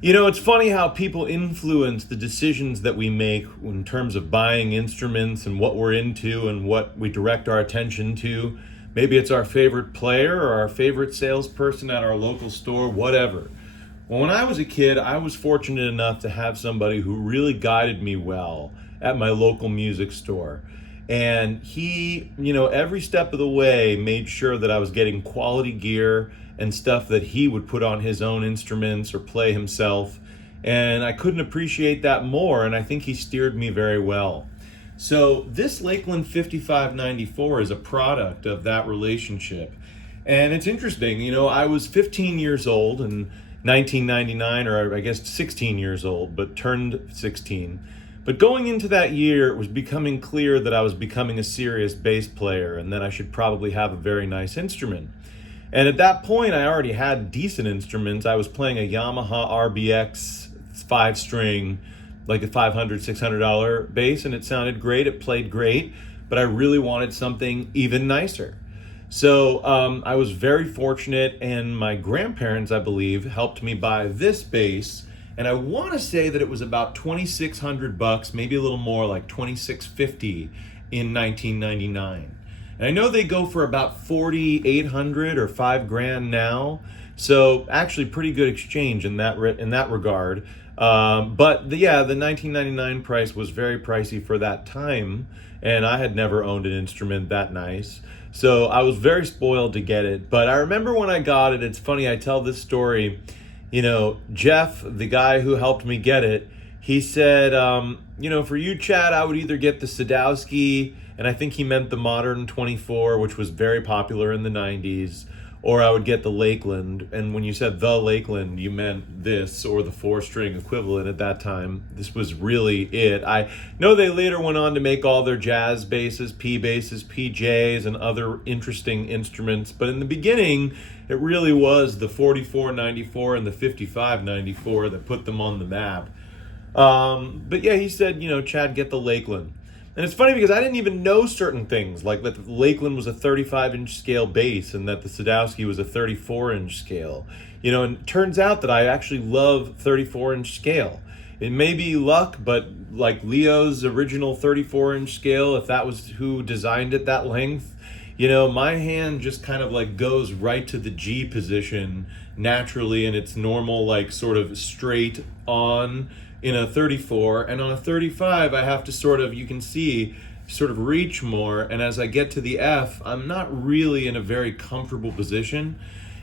You know, it's funny how people influence the decisions that we make in terms of buying instruments and what we're into and what we direct our attention to. Maybe it's our favorite player or our favorite salesperson at our local store, whatever. Well, when I was a kid, I was fortunate enough to have somebody who really guided me well at my local music store. And he, every step of the way made sure that I was getting quality gear and stuff that he would put on his own instruments or play himself. And I couldn't appreciate that more, and I think he steered me very well. So this Lakland 5594 is a product of that relationship. And it's interesting, I was 15 years old in 1999, or I guess 16 years old, but turned 16. But going into that year, it was becoming clear that I was becoming a serious bass player and that I should probably have a very nice instrument. And at that point, I already had decent instruments. I was playing a Yamaha RBX 5-string, like a $500, $600 bass, and it sounded great. It played great, but I really wanted something even nicer. So I was very fortunate, and my grandparents, I believe, helped me buy this bass. And I want to say that it was about $2,600, maybe a little more, like $2,650 in 1999. And I know they go for about $4,800 or $5,000 now. So actually pretty good exchange in that regard. The 1999 price was very pricey for that time, and I had never owned an instrument that nice. So I was very spoiled to get it. But I remember when I got it, it's funny, I tell this story, Jeff, the guy who helped me get it, he said, for you, Chad, I would either get the Sadowski, and I think he meant the Modern 24, which was very popular in the 90s, or I would get the Lakland. And when you said the Lakland, you meant this, or the 4-string equivalent at that time. This was really it. I know they later went on to make all their jazz basses, PJs, and other interesting instruments, but in the beginning, it really was the 4494 and the 5594 that put them on the map. But yeah, he said, Chad, get the Lakland. And it's funny because I didn't even know certain things, like that the Lakland was a 35-inch scale bass and that the Sadowski was a 34-inch scale. And it turns out that I actually love 34-inch scale. It may be luck, but like Leo's original 34-inch scale, if that was who designed it that length, my hand just kind of like goes right to the G position naturally in its normal, like sort of straight on in a 34, and on a 35 I have to sort of, you can see, sort of reach more, and as I get to the F, I'm not really in a very comfortable position.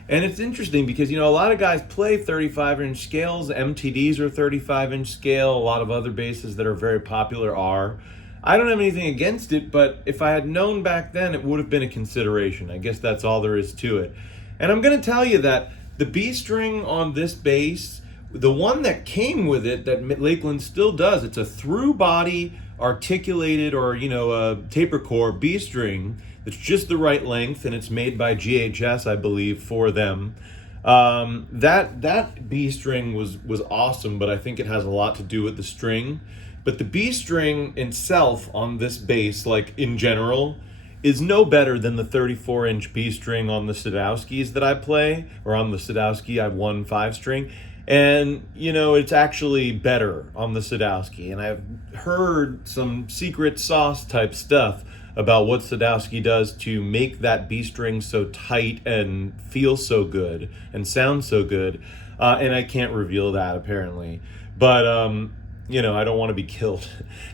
And it's interesting because, a lot of guys play 35-inch scales, MTDs are 35-inch scale, a lot of other basses that are very popular are. I don't have anything against it, but if I had known back then, it would have been a consideration. I guess that's all there is to it. And I'm going to tell you that the B string on this bass, the one that came with it that Lakeland still does, it's a through body articulated or, a taper core B string that's just the right length, and it's made by GHS, I believe, for them. That B string was awesome, but I think it has a lot to do with the string. But the B string itself on this bass, like in general, is no better than the 34-inch B string on the Sadowskis that I play, or on the Sadowski I've won 5-string. And, it's actually better on the Sadowski. And I've heard some secret sauce type stuff about what Sadowski does to make that B string so tight and feel so good and sound so good. And I can't reveal that apparently. But, I don't want to be killed.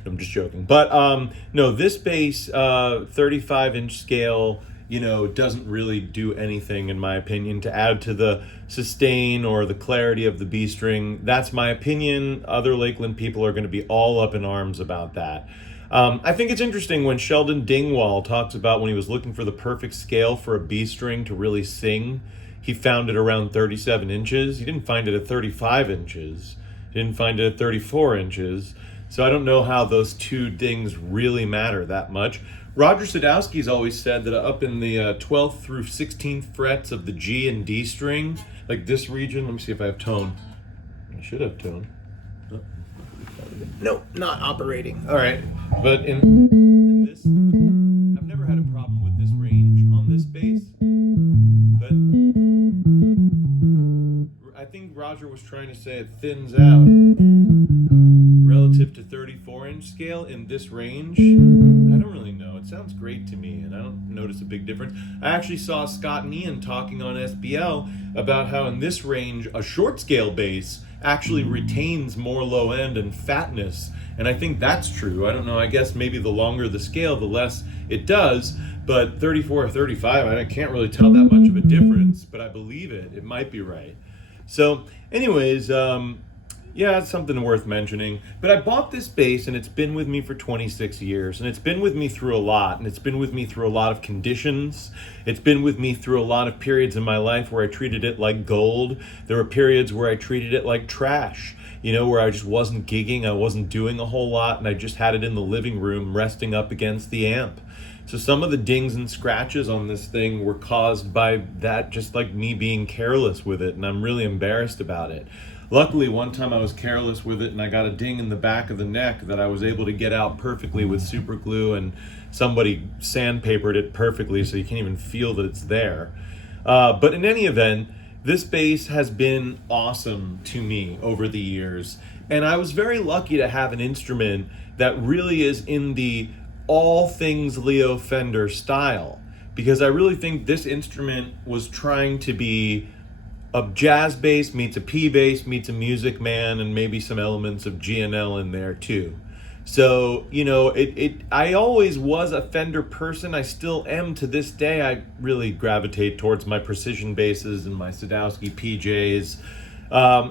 I'm just joking. But, no, this bass, 35-inch scale, doesn't really do anything, in my opinion, to add to the sustain or the clarity of the B string. That's my opinion. Other Lakeland people are going to be all up in arms about that. I think it's interesting when Sheldon Dingwall talks about when he was looking for the perfect scale for a B string to really sing, he found it around 37 inches. He didn't find it at 35 inches. He didn't find it at 34 inches. So I don't know how those two things really matter that much. Roger Sadowski's always said that up in the 12th through 16th frets of the G and D string, like this region, let me see if I have tone. I should have tone. No, not operating. All right, but in this, I've never had a problem with this range on this bass, but I think Roger was trying to say it thins out relative to 34-inch scale in this range. I don't really know. It sounds great to me, and I don't notice a big difference. I actually saw Scott and Ian talking on SBL about how in this range, a short scale bass actually retains more low end and fatness, and I think that's true. I don't know. I guess maybe the longer the scale, the less it does, but 34 or 35, I can't really tell that much of a difference, but I believe it. It might be right. So anyways, yeah, it's something worth mentioning. But I bought this bass, and it's been with me for 26 years. And it's been with me through a lot. And it's been with me through a lot of conditions. It's been with me through a lot of periods in my life where I treated it like gold. There were periods where I treated it like trash. You know, where I just wasn't gigging. I wasn't doing a whole lot. And I just had it in the living room resting up against the amp. So some of the dings and scratches on this thing were caused by that, just like me being careless with it. And I'm really embarrassed about it. Luckily, one time I was careless with it and I got a ding in the back of the neck that I was able to get out perfectly with super glue, and somebody sandpapered it perfectly so you can't even feel that it's there. But in any event, this bass has been awesome to me over the years. And I was very lucky to have an instrument that really is in the all things Leo Fender style, because I really think this instrument was trying to be a jazz bass meets a P bass meets a Music Man, and maybe some elements of GNL in there too. So, you know, I always was a Fender person. I still am to this day. I really gravitate towards my precision basses and my Sadowski PJs.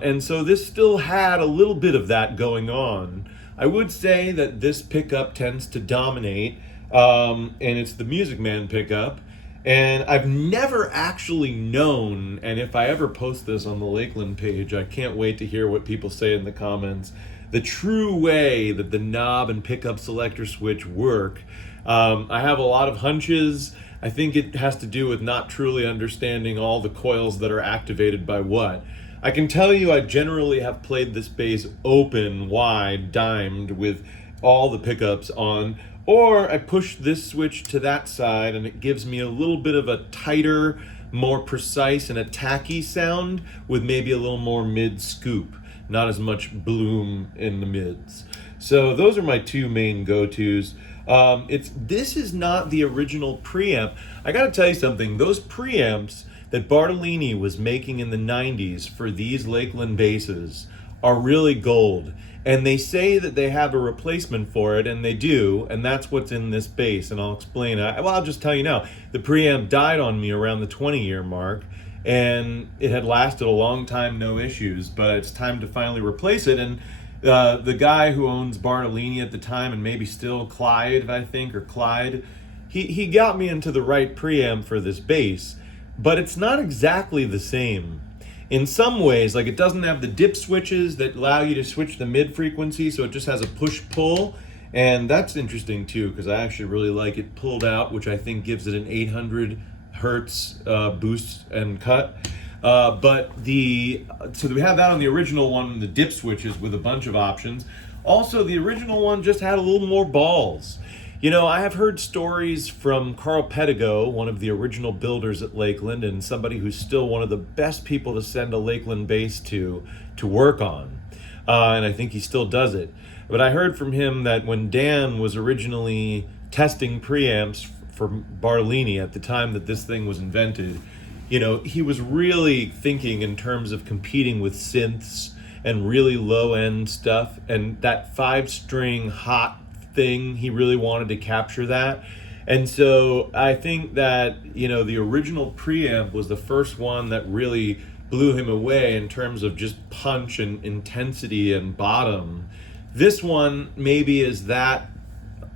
And so this still had a little bit of that going on. I would say that this pickup tends to dominate, and it's the Music Man pickup. And I've never actually known, and if I ever post this on the Lakland page, I can't wait to hear what people say in the comments, the true way that the knob and pickup selector switch work. I have a lot of hunches. I think it has to do with not truly understanding all the coils that are activated by what. I can tell you I generally have played this bass open, wide, dimed, with all the pickups on, or I push this switch to that side and it gives me a little bit of a tighter, more precise and attacky sound with maybe a little more mid scoop, not as much bloom in the mids. So those are my two main go-tos. This is not the original preamp. I gotta tell you something, those preamps that Bartolini was making in the 90s for these Lakland basses are really gold. And they say that they have a replacement for it, and they do, and that's what's in this bass, and I'll explain. I'll just tell you now, the preamp died on me around the 20-year mark, and it had lasted a long time, no issues, but it's time to finally replace it. And the guy who owns Bartolini at the time, and maybe still Clyde, I think, or Clyde, he got me into the right preamp for this bass, but it's not exactly the same. In some ways, like, it doesn't have the dip switches that allow you to switch the mid frequency, so it just has a push-pull, and that's interesting too, because I actually really like it pulled out, which I think gives it an 800 hertz boost and cut. So we have that on the original one, the dip switches with a bunch of options. Also, the original one just had a little more balls. You know, I have heard stories from Carl Pedigo, one of the original builders at Lakland, and somebody who's still one of the best people to send a Lakland bass to work on. And I think he still does it. But I heard from him that when Dan was originally testing preamps for Bartolini at the time that this thing was invented, you know, he was really thinking in terms of competing with synths and really low-end stuff, and that 5-string hot thing, he really wanted to capture that. And so I think that, you know, the original preamp was the first one that really blew him away in terms of just punch and intensity and bottom. This one maybe is that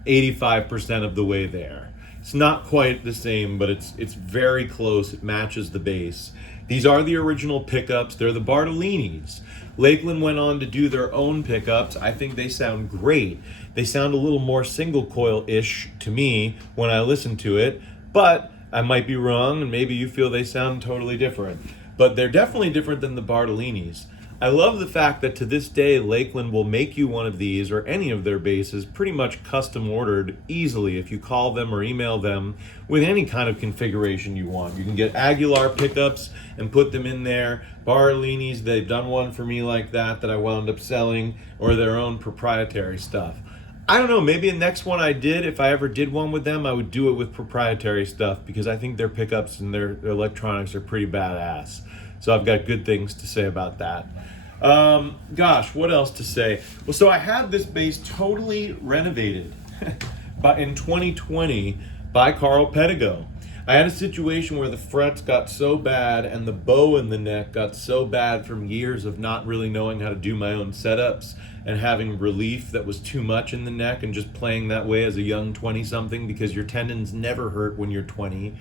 85% of the way there. It's not quite the same, but it's very close. It matches the bass. These are the original pickups. They're the Bartolinis. Lakland went on to do their own pickups. I think they sound great. They sound a little more single coil-ish to me when I listen to it, but I might be wrong, and maybe you feel they sound totally different. But they're definitely different than the Bartolinis. I love the fact that to this day, Lakeland will make you one of these or any of their basses pretty much custom ordered easily if you call them or email them with any kind of configuration you want. You can get Aguilar pickups and put them in there. Bartolini's, they've done one for me like that I wound up selling, or their own proprietary stuff. I don't know, maybe the next one I did, if I ever did one with them, I would do it with proprietary stuff because I think their pickups and their electronics are pretty badass. So I've got good things to say about that. Gosh, what else to say? Well, so I had this bass totally renovated but in 2020 by Carl Pedigo. I had a situation where the frets got so bad and the bow in the neck got so bad from years of not really knowing how to do my own setups and having relief that was too much in the neck and just playing that way as a young 20-something because your tendons never hurt when you're 20.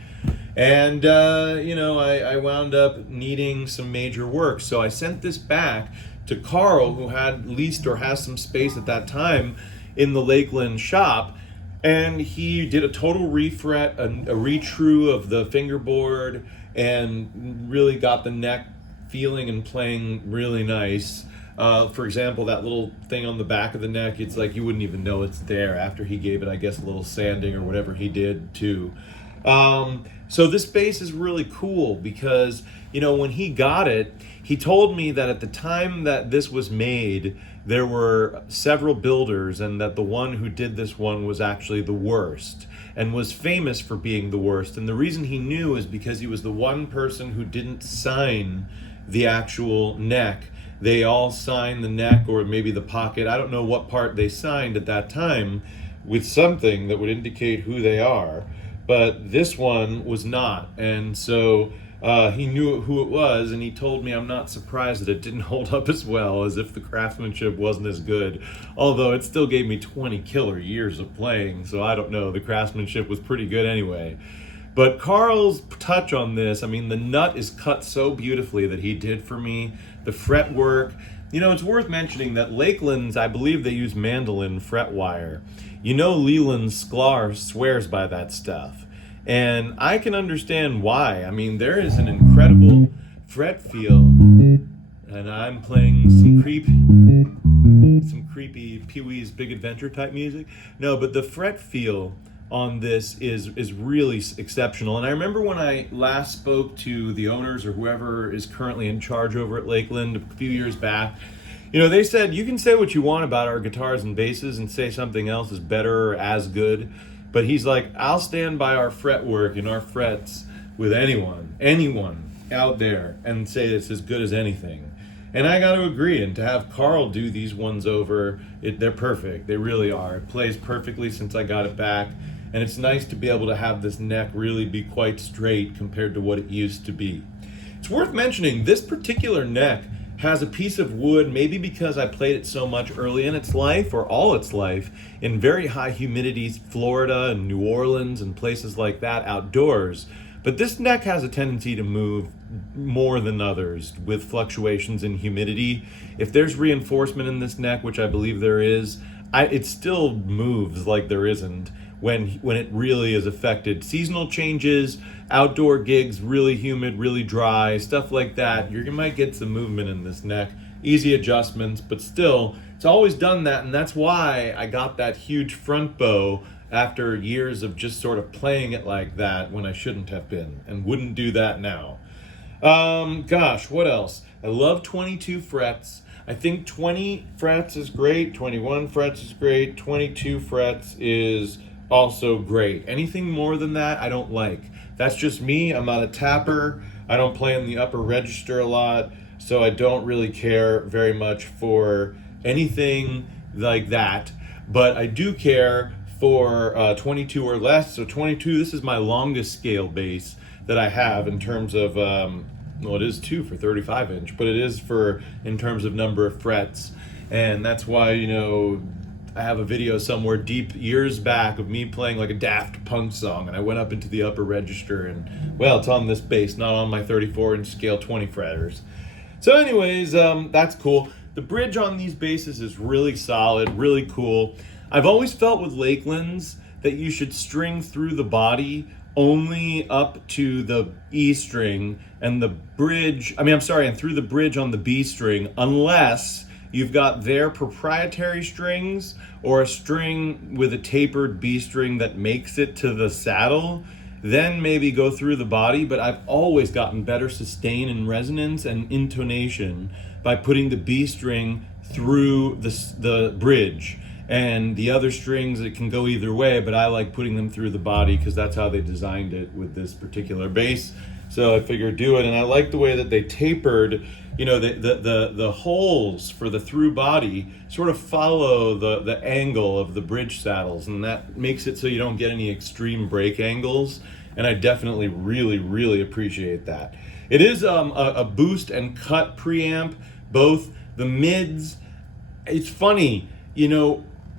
And, I wound up needing some major work. So I sent this back to Carl, who had leased or has some space at that time in the Lakland shop. And he did a total refret, a retrue of the fingerboard, and really got the neck feeling and playing really nice. For example, that little thing on the back of the neck, it's like you wouldn't even know it's there after he gave it, I guess, a little sanding or whatever he did too. So this bass is really cool because, when he got it, he told me that at the time that this was made, there were several builders and that the one who did this one was actually the worst and was famous for being the worst. And the reason he knew is because he was the one person who didn't sign the actual neck. They all signed the neck or maybe the pocket. I don't know what part they signed at that time with something that would indicate who they are. But this one was not. And so he knew who it was, and he told me I'm not surprised that it didn't hold up as well, as if the craftsmanship wasn't as good. Although it still gave me 20 killer years of playing, so I don't know. The craftsmanship was pretty good anyway. But Carl's touch on this, the nut is cut so beautifully that he did for me. The fretwork. It's worth mentioning that Lakeland's, I believe they use mandolin fret wire. Leland Sklar swears by that stuff. And I can understand why. There is an incredible fret feel. And I'm playing some creepy Pee-wee's Big Adventure type music. No, but the fret feel on this is really exceptional. And I remember when I last spoke to the owners or whoever is currently in charge over at Lakeland a few years back, they said, you can say what you want about our guitars and basses and say something else is better or as good. But he's like, I'll stand by our fretwork and our frets with anyone out there and say it's as good as anything. And I got to agree. And to have Carl do these ones over, they're perfect. They really are. It plays perfectly since I got it back. And it's nice to be able to have this neck really be quite straight compared to what it used to be. It's worth mentioning, this particular neck has a piece of wood, maybe because I played it so much early in its life or all its life in very high humidity Florida and New Orleans and places like that outdoors. But this neck has a tendency to move more than others with fluctuations in humidity. If there's reinforcement in this neck, which I believe there is, it still moves like there isn't when it really is affected. Seasonal changes, outdoor gigs, really humid, really dry, stuff like that, you might get some movement in this neck. Easy adjustments, but still, it's always done that, and that's why I got that huge front bow after years of just sort of playing it like that when I shouldn't have been, and wouldn't do that now. Gosh, what else? I love 22 frets. I think 20 frets is great, 21 frets is great, 22 frets is also great. Anything more than that, I don't like. That's just me. I'm not a tapper. I don't play in the upper register a lot, so I don't really care very much for anything like that. But I do care for 22 or less. So 22, this is my longest scale bass that I have in terms of, it is 2 for 35 inch, but it is in terms of number of frets. And that's why, I have a video somewhere deep years back of me playing like a Daft Punk song, and I went up into the upper register, and well, it's on this bass, not on my 34-inch scale 20 fretters. So anyways, that's cool. The bridge on these basses is really solid, really cool. I've always felt with Lakelands that you should string through the body only up to the E string and the bridge, and through the bridge on the B string, unless you've got their proprietary strings or a string with a tapered B string that makes it to the saddle, then maybe go through the body. But I've always gotten better sustain and resonance and intonation by putting the B string through the bridge. And the other strings, it can go either way, but I like putting them through the body because that's how they designed it with this particular bass. So I figured do it, and I like the way that they tapered, the holes for the through body sort of follow the angle of the bridge saddles, and that makes it so you don't get any extreme break angles, and I definitely really, really appreciate that. It is a boost and cut preamp, both the mids. It's funny,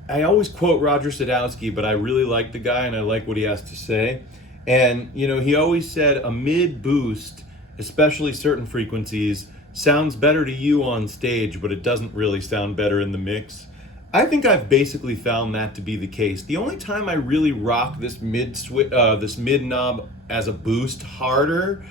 I always quote Roger Sadowski, but I really like the guy and I like what he has to say. And, he always said a mid boost, especially certain frequencies, sounds better to you on stage, but it doesn't really sound better in the mix. I think I've basically found that to be the case. The only time I really rock this mid knob as a boost harder,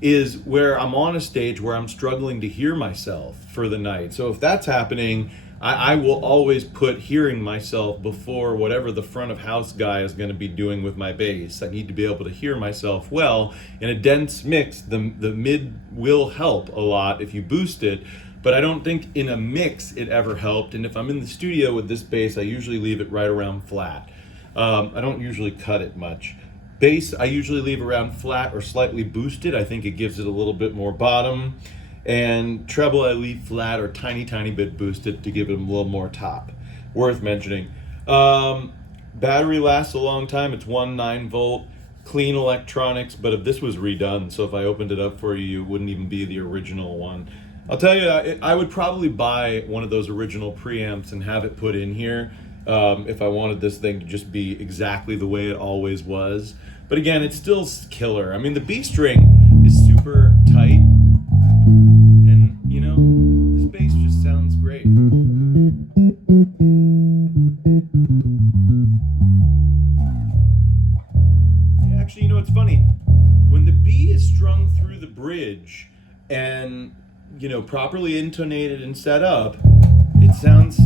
is where I'm on a stage where I'm struggling to hear myself for the night. So if that's happening, I will always put hearing myself before whatever the front of house guy is going to be doing with my bass. I need to be able to hear myself well. In a dense mix, the mid will help a lot if you boost it, but I don't think in a mix it ever helped. And if I'm in the studio with this bass, I usually leave it right around flat. I don't usually cut it much. Bass, I usually leave around flat or slightly boosted. I think it gives it a little bit more bottom. And treble, I leave flat or tiny bit boosted to give it a little more top. Worth mentioning. Battery lasts a long time. It's 9-volt, clean electronics, but if this was redone, so if I opened it up for you, it wouldn't even be the original one. I'll tell you, I would probably buy one of those original preamps and have it put in here if I wanted this thing to just be exactly the way it always was. But again, it's still killer. The B string is super tight. This bass just sounds great. Yeah, actually, it's funny. When the B is strung through the bridge and, properly intonated and set up, it sounds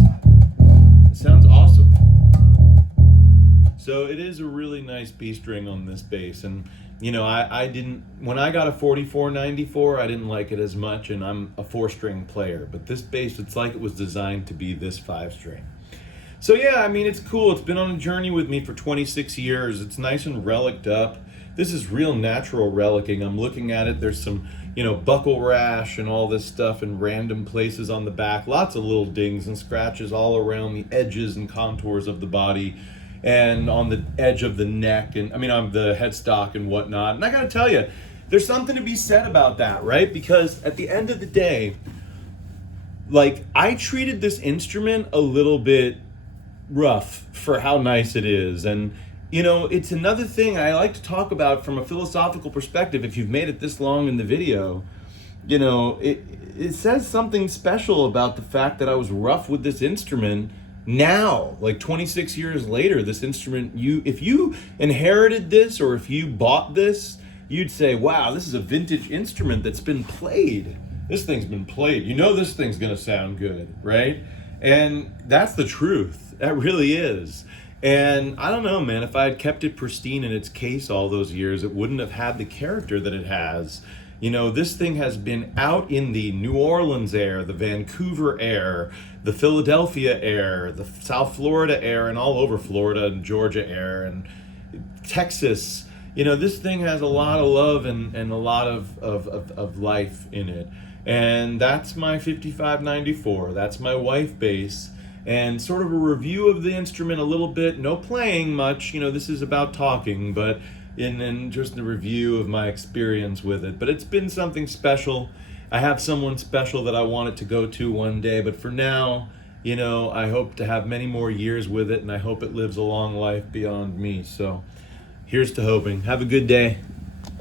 awesome. So it is a really nice B string on this bass, and I didn't, when I got a 4494, I didn't like it as much, and I'm a 4-string player, but this bass, it's like it was designed to be this 5-string. So yeah, it's cool. It's been on a journey with me for 26 years. It's nice and reliced up. This is real natural relicking. I'm looking at it. There's some, buckle rash and all this stuff in random places on the back. Lots of little dings and scratches all around the edges and contours of the body, and on the edge of the neck, and on the headstock and whatnot. And I gotta tell you, there's something to be said about that, right? Because at the end of the day, I treated this instrument a little bit rough for how nice it is. And it's another thing I like to talk about from a philosophical perspective. If you've made it this long in the video, it says something special about the fact that I was rough with this instrument. Now, 26 years later, this instrument, if you inherited this or if you bought this, you'd say, wow, this is a vintage instrument that's been played. This thing's been played. This thing's gonna sound good, right? And that's the truth. That really is. And I don't know, man, if I had kept it pristine in its case all those years, it wouldn't have had the character that it has. This thing has been out in the New Orleans air, the Vancouver air, the Philadelphia air, the South Florida air, and all over Florida and Georgia air, and Texas. This thing has a lot of love and a lot of life in it. And that's my 5594. That's my wife bass. And sort of a review of the instrument a little bit. No playing much. This is about talking, but in just a review of my experience with it. But it's been something special. I have someone special that I want it to go to one day, but for now, I hope to have many more years with it, and I hope it lives a long life beyond me. So here's to hoping. Have a good day.